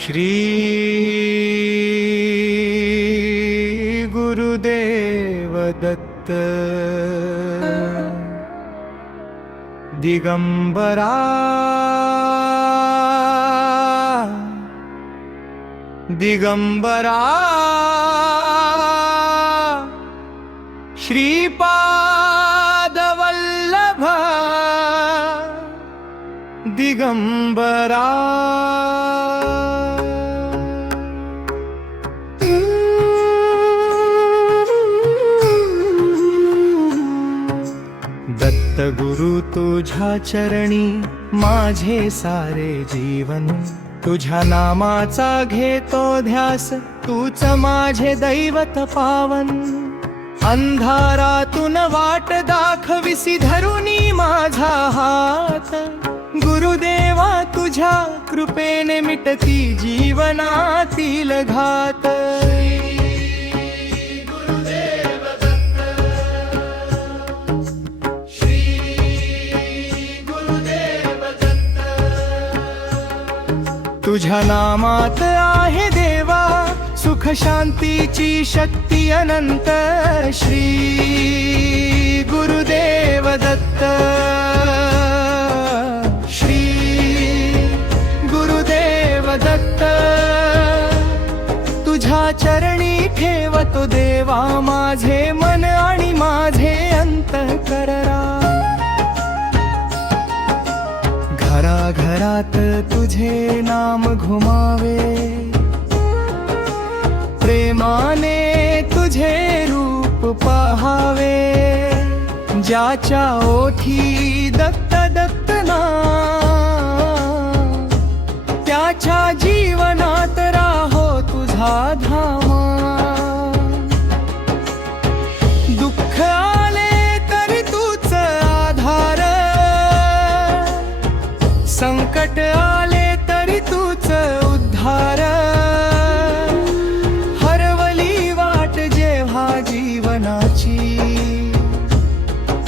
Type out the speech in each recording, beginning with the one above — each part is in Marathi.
श्री गुरुदेव दत्त दिगंबरा दिगंबरा श्रीपाद वल्लभ दिगंबरा दत्त गुरु तुझ्या चरणी माझे सारे जीवन, तुझ्या नामाचा घेतो ध्यास, तूच माझे दैवत पावन। अंधारातून वाट दाखविसी धरुनी माझा हात, गुरुदेवा तुझ्या कृपेने मिटती जीवनातील घात। तुझ्या नामात आहे देवा सुख शांतीची शक्ती अनंत। श्री गुरुदेव दत्त, श्री गुरुदेव दत्त, तुझ्या चरणी ठेवतो देवा माझे मन आणि माझे अंतःकरण। घराघरात तुझे नाम घुमावे, प्रेमाने तुझे रूप पाहावे। ज्याच्या ओठी दत्त दत्त नाम, त्याच्या जीवनात राहो तुझा धामा। दुःख आले तरी तूच आधार, संकट आले तरी तूच उद्धार। हरवली वाट जेव्हा जीवनाची,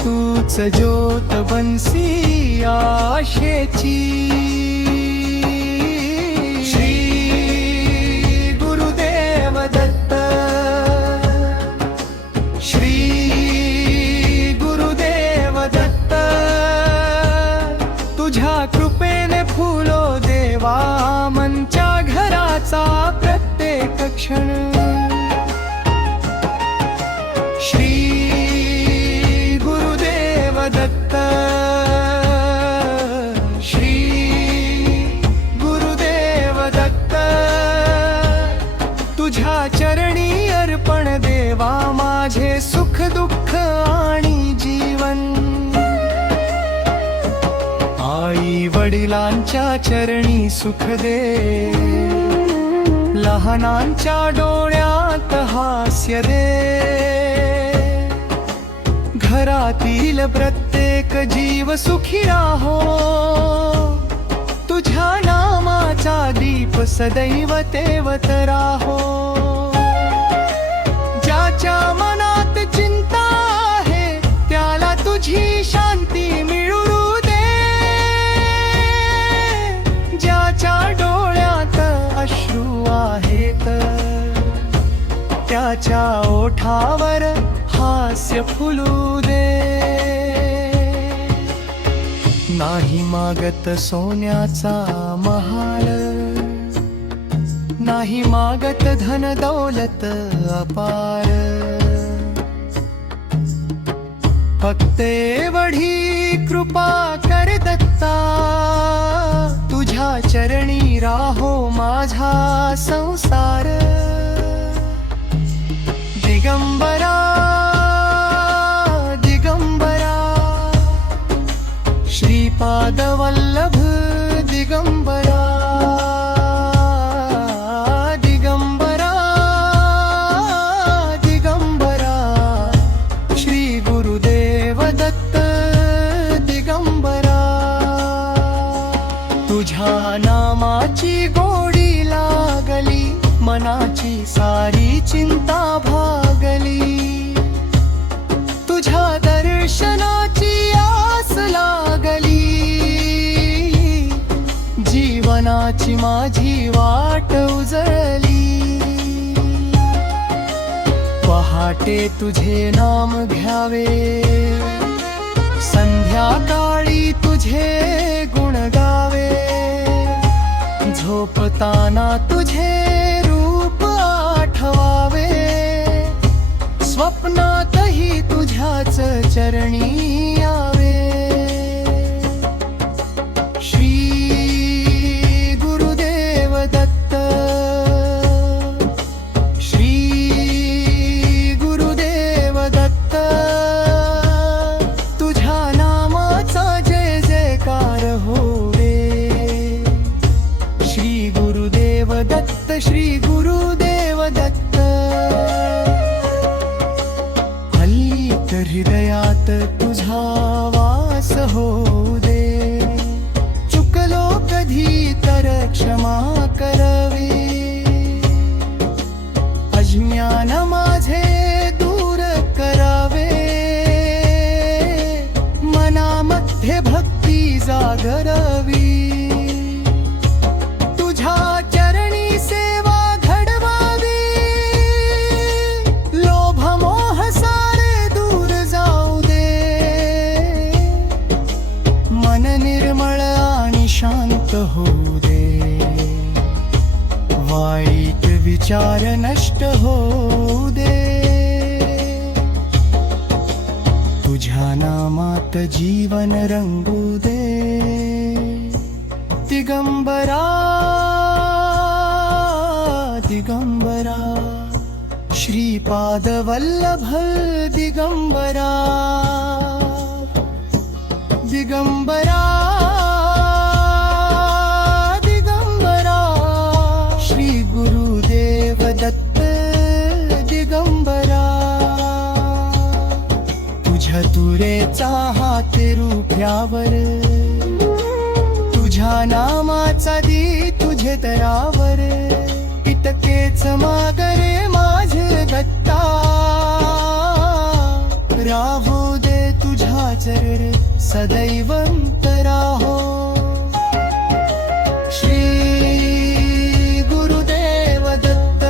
तूच ज्योत बनसी आशेची। श्री गुरुदेव दत्त, श्री गुरुदेव दत्त, तुझ्या कृपेने फुलो देवा मनच्या घराचा प्रत्येक क्षण। श्री गुरुदेव दत्त, श्री गुरुदेव दत्त, तुझ्या चरणी अर्पण देवा माझे सुख दुःख आणि जीवन। आई वडिलांच्या चरणी सुख दे, लहानांच्या डोळ्यात हास्य दे। घरातील प्रत्येक जीव सुखी राहो, तुझ्या नामाचा दीप सदैव तेवत राहो। ज्याच्या मनात चिंता आहे त्याला तुझी शांती मिळू दे। ज्याच्या डोळ्यात अश्रू आहेत त्याच्या ओठावर हास्य फुलू दे। नाही मागत सोन्याचा महाल, नाही मागत धन दौलत अपार, फक्त एवढी कृपा कर दत्ता, तुझ्या चरणी राहो माझा संसार। दिगंबरा दिगंबरा, श्रीपाद वल्लभ दिगंबरा। दिगंबरा दिगंबरा, श्री गुरुदेव दत्त दिगंबरा। तुझ्या नामाची गोडी लागली, मनाची सारी चिंता भागली। तुझ्या दर्शनाची आस लागली, जीवन जीवनाची माझी वाट उजळली, पहाटे तुझे नाम घ्यावे, संध्याकाळी तुझे गुण गावे, झोपताना तुझे रूप आठवावे, स्वप्नातही तुझ्याच चरणी यावे। श्री गुरुदेव दत्त, श्री गुरुदेव दत्त, तुझ्या नामाचा जय जयकार होवे। श्री गुरुदेव दत्त, श्री गुरुदेव दत्त, हृदयात तुझा वास होऊ दे, चुकलो कधी तर क्षमा करवे, अज्ञान माझे दूर करावे, मनामध्ये भक्ती जागरवी, तुझ्या चरणी सेवा घडवावी, लोभ मोह निर्मळ आणि शांत होऊ दे, वाईट विचार नष्ट होऊ दे, तुझ्या नामात जीवन रंगू दे। दिगंबरा दिगंबरा, श्रीपाद वल्लभ दिगंबरा, दिगंबरा दिगंबरा, श्री गुरुदेव दत्त दिगंबरा, तुझ्या तुरेचा हात रूप्यावर, तुझ्या नामाचा दी तुझे तरावर, इतकेच मागरे माझे दत्ता, राहू दे तुझ्या चरण सदैवंत राहो। श्री गुरुदेव दत्त,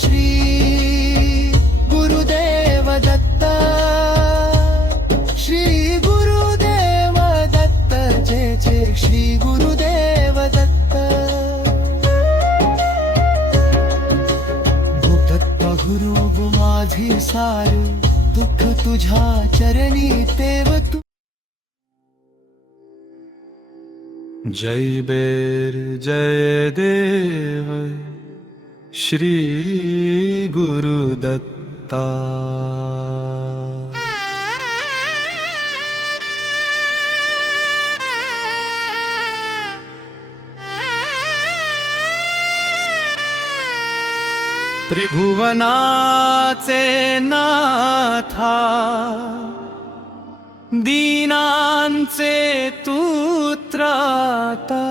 श्री गुरुदेव दत्त, श्री गुरुदेव दत्त, जय जय श्री गुरुदेव दत्त। भूतत्व गुरु माझी सार, दुःख तुझ्या चरणी तेव तू। जय बेर जय देव श्री गुरुदत्ता। त्रिभुवनाचे नाथा, दीनांचे तू त्राता,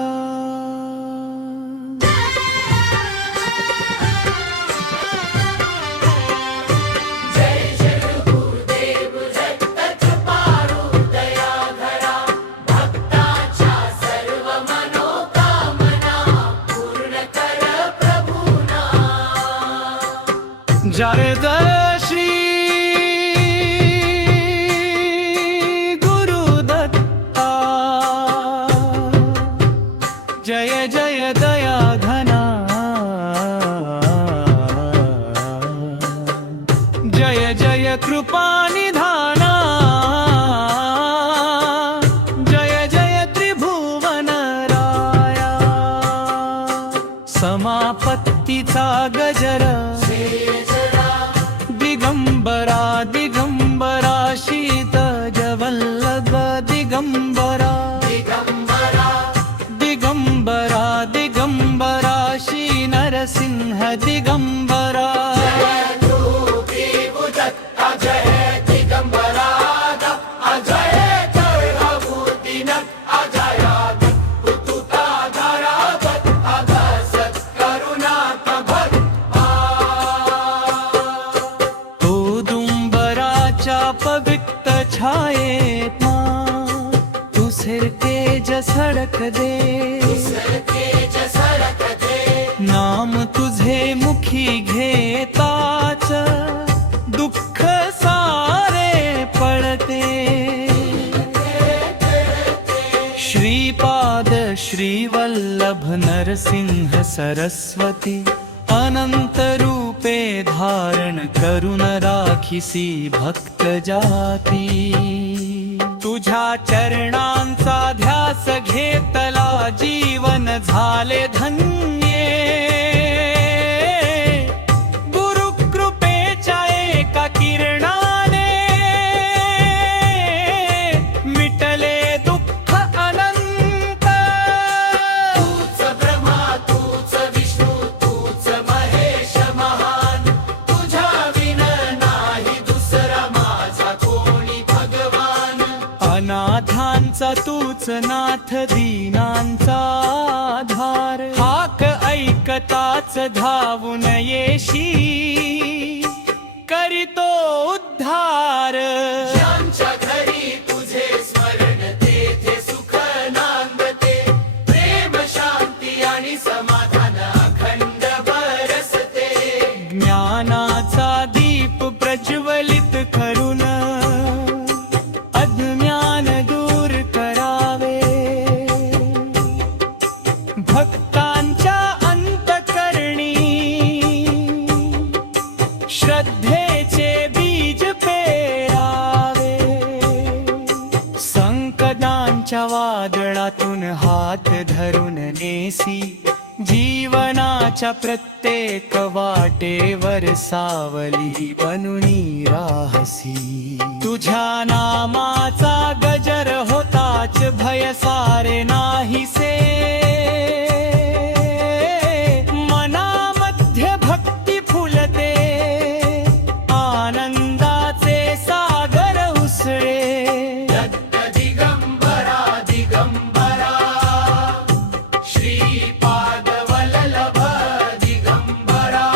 जय श्री गुरुदत्ता, जय जय दया घना, जय जय कृपा निधाना, जय जय त्रिभुवन राया, समापत्तीचा गजर, दिगंबरा दिगंबरा, शीत जवल्लभ दिगंबरा, दिगंबरा दिगंबरा, श्री नरसिंह दिगंबरा। पवित्र छायेत तू सिरके जसड़क दे नाम तुझे मुखी घेताच दुःख सारे पळते श्रीपाद श्रीवल्लभ नरसिंह सरस्वती अनंत रूपे धारण करून राखिसी भक्त जाती तुझ्या चरणांचा ध्यास घेतला जीवन झाले धन्य गुरु कृपेच्या एका किरणाने मिटले दुःख अनंत तूच ब्रह्मा तूच विष्णू तूच महेश महान तुझ्या विन नाही दुसरा माझा कोणी भगवान अनाथांचा तूच नाथ दीनांचा आधार हाक ऐकताच धावून येशी करीतो उद्धार ज्यांच्या घरी तुझे स्मरण तेथे सुख नांदते प्रेम शांती आणि समाधान अखंड बरसते ज्ञानाचा दीप प्रज्वलित करून अज्ञान दूर करावे भक्तांच्या अंतकरणी श्रद्धेचे बीज पेरावे संकटांच्या वादळातून हात धरून नेसी जीवनाच्या प्रत्येक वाटेवर सावली बनूनी राहसी तुझ्या नामाचा गजर होताच भय सारे नाहीसे मनामध्ये भक्ती फुलते आनंदाचे सागर उसळे दत्त दिगंबरा दिगंबरा श्रीपाद वल्लभ दिगंबरा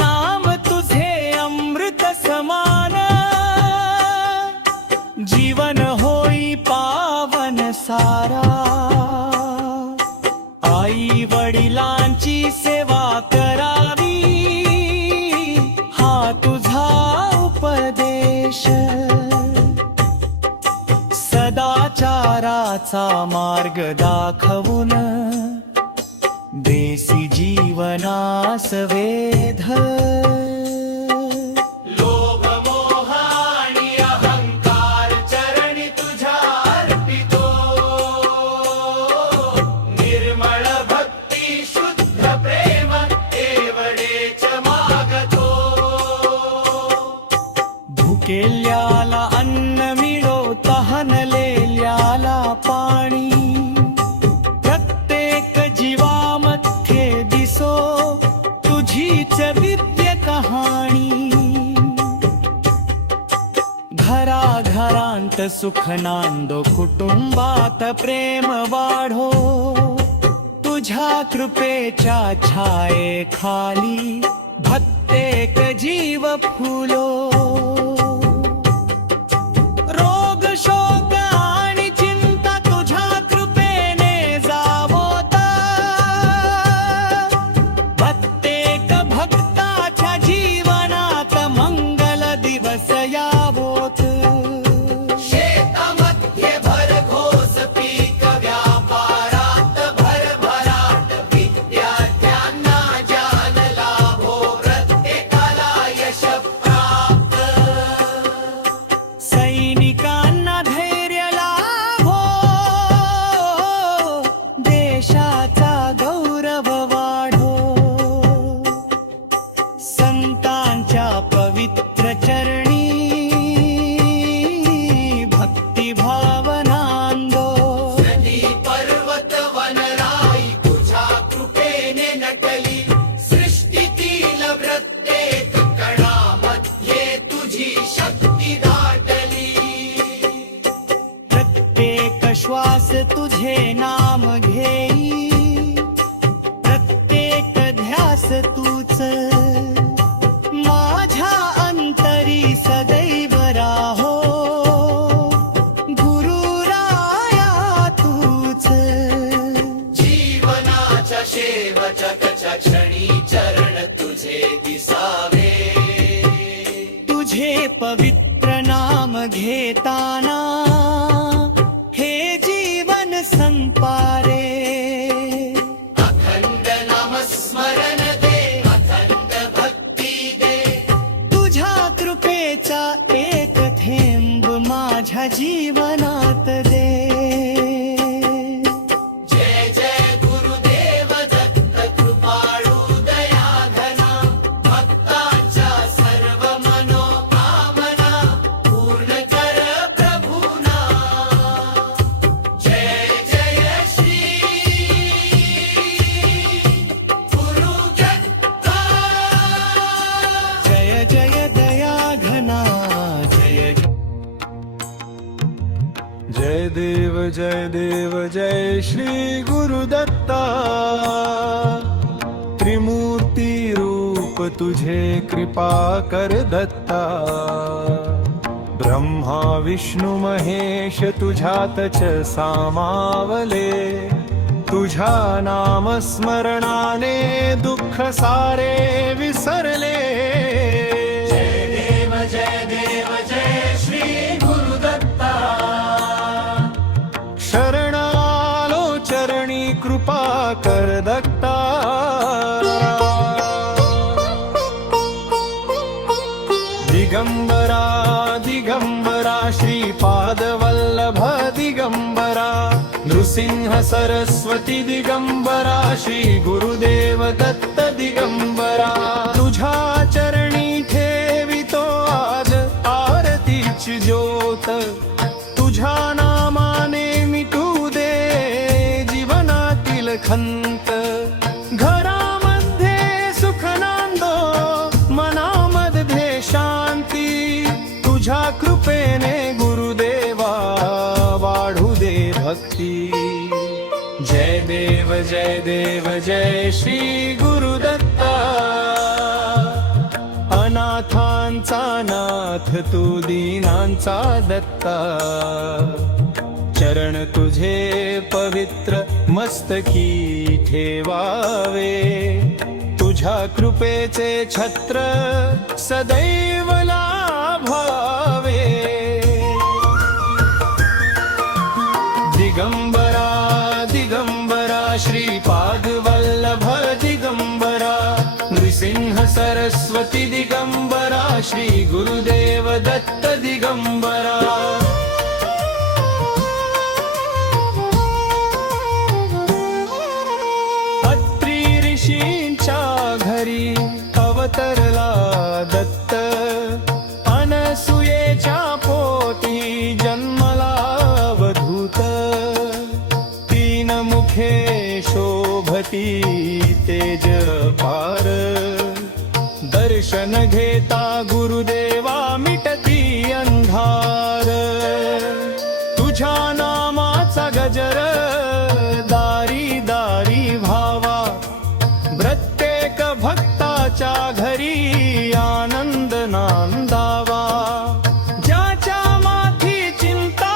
नाम तुझे अमृत समान जीवन होई पावन सारा आई वडिलांची सेवा करावी हा तुझा उपदेश सदाचाराचा मार्ग दाखवून देसी जीवनास वेध लोभ मोह आणि अहंकार चरणी तुझ्या अर्पितो निर्मळ भक्ती शुद्ध प्रेम एवढेच मागतो भुकेल्याला अन्न मिळो तहानलेल्याला पाणी प्रत्येक जीवामध्ये दिसो तुझीच दिव्य कहाणी घराघरांत सुख नांदो कुटुंबात प्रेम वाढो तुझ्या कृपेच्या छाये खाली प्रत्येक जीव फुलो रोग शोक आणि चिंता तुझ्या कृपेने जावोत प्रत्येक भक्ताच्या जीवनात मंगल दिवस यावोत शेतामध्ये भरघोस पीक व्यापारात भरभराट विद्यार्थ्यांना ज्ञान लाभो प्रत्येकाला यश प्राप्त सैनिकांना धैर्य लाभो देशाचा गौरव वाढो संतांच्या पवित्र चरणी भक्ती भावनांदो नदी पर्वत वनराई तुझ्या कृपेने नटली सृष्टीतील प्रत्येक कणामध्ये तुझी शक्ती दाटली प्रत्येक श्वास तुझे नाम घेई प्रत्येक ध्यास तूच माझ्या अंतरी सदैव राहो गुरु पवित्र नाम घेताना हे जीवन संपारे अखंड नामस्मरण दे, अखंड भक्ती दे. तुझ्या कृपेचा एक थेंब माझ्या जीवनात दे. जय जय गुरुदेव दत्त कृपाळू दया घना, भक्तांच्या सर्व मनोकामना पूर्ण कर प्रभुना. जय जय श्री गुरु दत्ता. जय जय दया घना जय जय देव जय श्री गुरुदत्ता. त्रिमूर्ती रूप तुझे कृपा कर दत्ता. ब्रह्मा विष्णू महेश तुझ्यातच सामावले. तुझ्या नाम स्मरणाने दुःख सारे विसरले. जय देव जय श्री गुरुदत्ता. शरण आलो चरणी कृपा कर दत्ता. दिगंबरा दिगंबरा श्रीपाद वल्लभ दिगंबरा. नृसिंह सरस्वती दिगंबरा श्री गुरुदेव दत्त दिगंबरा. तुझ्या चरणी ठेवितो आज आरतीची ज्योत. तुझ्या नामाने मिटू दे जीवनातील खंत. घरामध्ये सुख नांदो, मनामध्ये शांती. तुझ्या कृपेने गुरुदेवा वाढू दे भक्ती. जय देव जय श्री गुरुदत्ता. अनाथांचा नाथ तू दीनांचा दत्ता. चरण तुझे पवित्र मस्तकी ठेवावे. तुझ्या कृपेचे छत्र सदैव लाभावे. दिगंबरा दिगंबरा श्रीपाद वल्लभ दिगंबरा. नृसिंह सरस्वती दिगंबरा श्री गुरुदेव दत्त दिगंबरा. अत्रि ऋषींच्या घरी अवतरला दत्त. अनसुयेच्या पोटी जन्मला अवधूत. तीन मुखे शोभती तेज पार. दर्शन घेता गुरुदेवा मिटती अंधार. तुझ्या नामाचा गजर दारी दारी व्हावा. प्रत्येक भक्ताच्या घरी आनंद नांदावा. ज्याच्या माथी चिंता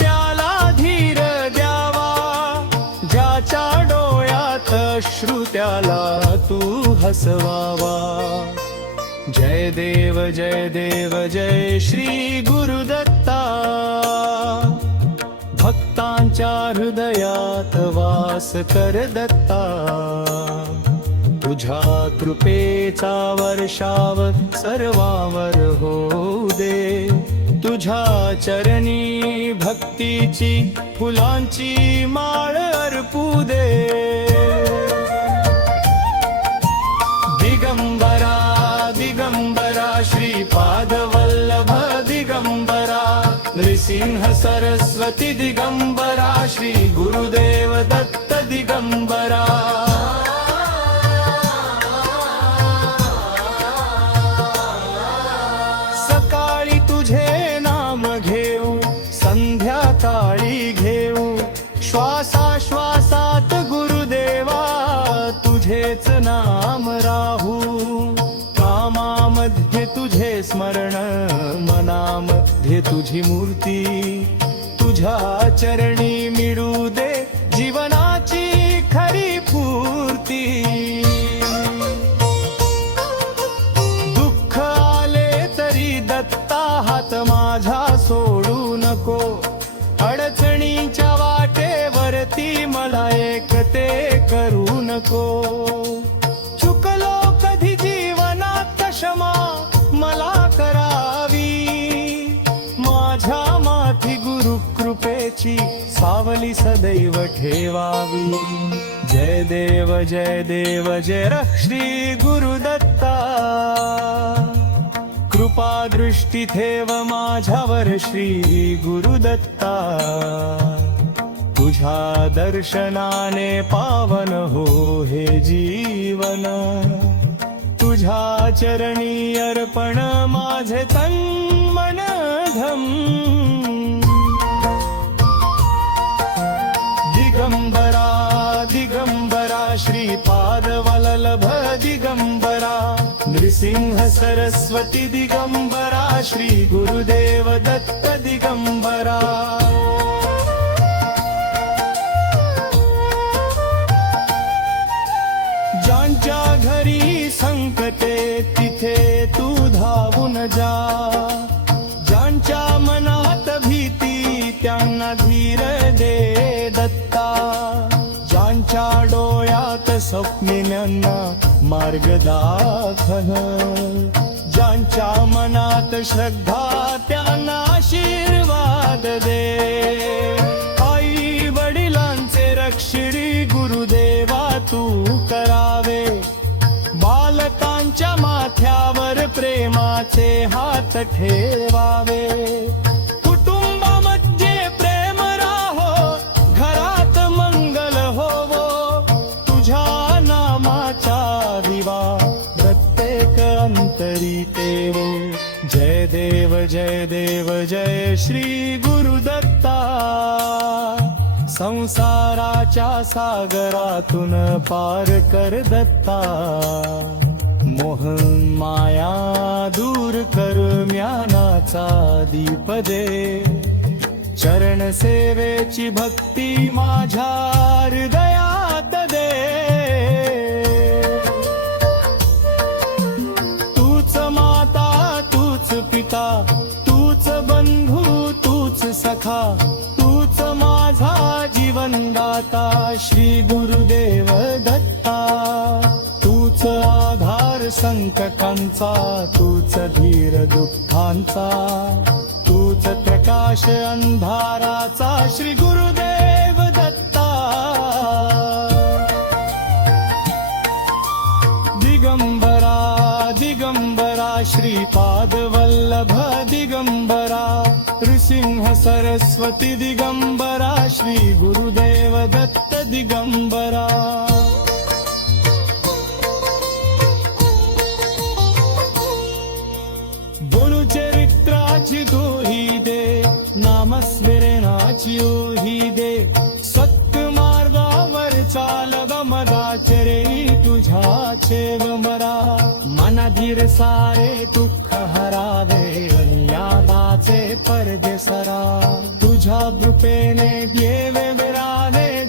त्याला धीर द्यावा. ज्याच्या डोळ्यात अश्रू त्याला तू हसवावा. जय देव जय श्री गुरुदत्ता. भक्तांच्या हृदयात वास कर दत्ता. तुझ्या कृपेचा वर्षाव सर्वांवर होऊ दे. तुझ्या चरणी भक्तीची फुलांची माळ अर्पू दे. दिगंबरा दिगंबरा श्रीपाद वल्लभ दिगंबरा. नृसिंह सरस्वती दिगंबरा श्री गुरुदेव दत्त दिगंबरा. सकाळी तुझे नाम घेऊ, संध्याकाळी घेऊ. श्वासाश्वासात गुरुदेवा तुझेच नाम राहू. कामामध्ये तुझे स्मरण, मनामध्ये तुझी मूर्ती. तुझ्या चरणी मिळू दे जीवनाची खरी पूर्ती. दुःख आले तरी दत्त तुझ्या माथी गुरु कृपेची सावली सदैव ठेवावी. जय देव जय श्री गुरुदत्ता. कृपा दृष्टी ठेव माझ्यावर श्री गुरुदत्ता. तुझ्या दर्शनाने पावन हो हे जीवन. तुझ्या चरणी अर्पण माझे तन मन धम. दिगंबरा दिगंबरा श्रीपाद वल्लभ दिगंबरा. नृसिंह सरस्वती दिगंबरा. श्री गुरुदेव दत्त दिगंबरा. ज्यांच्या घरी संकटे तिथे तू धावून जा. ज्यांच्या मनात भीती त्यांना धीर दे दत्ता. ज्यांच्या डोळ्यात स्वप्निल्यांना मार्ग दाखव. ज्यांच्या मनात श्रद्धा त्यांना आशीर्वाद दे. आई वडिलांचे रक्षणी गुरुदेवा तू करावे. बालकांच्या माथ्यावर प्रेमाचे हात ठेवावे. कुटुंबामध्ये प्रेम राहो, घरात मंगल होवो. तुझ्या नामाचा दिवा प्रत्येक अंतरी तेवो. जय देव जय श्री गुरुदत्ता. संसाराच्या सागरातून पार कर दत्ता. मोह माया दूर कर ज्ञानाचा दीप दे. चरण सेवेची भक्ती माझ्या हृदयात दे. तूच माता तूच पिता तूच बंधू तूच सखा. तूच माझा जीवनदाता श्री गुरुदेव दत्ता. तूच आधार संकटांचा. तूच धीर दुःखांचा. तूच प्रकाश अंधाराचा श्री गुरुदेव दत्ता. दिगंबरा दिगंबरा श्रीपाद वल्लभ दिगंबरा. नृसिंह सरस्वती दिगंबरा. श्री गुरुदेव दत्त दिगंबरा. गुरुचरित्राची दोही दे. नामस्मरणाची ओही दे. सत्य मार्गावर चाल गमदाचरे तुझ्या चेवमरा. मना धीर सारे दुःख हरावे. यादाचे पडदे सरा. तुझ्या कृपेने देव विरावे.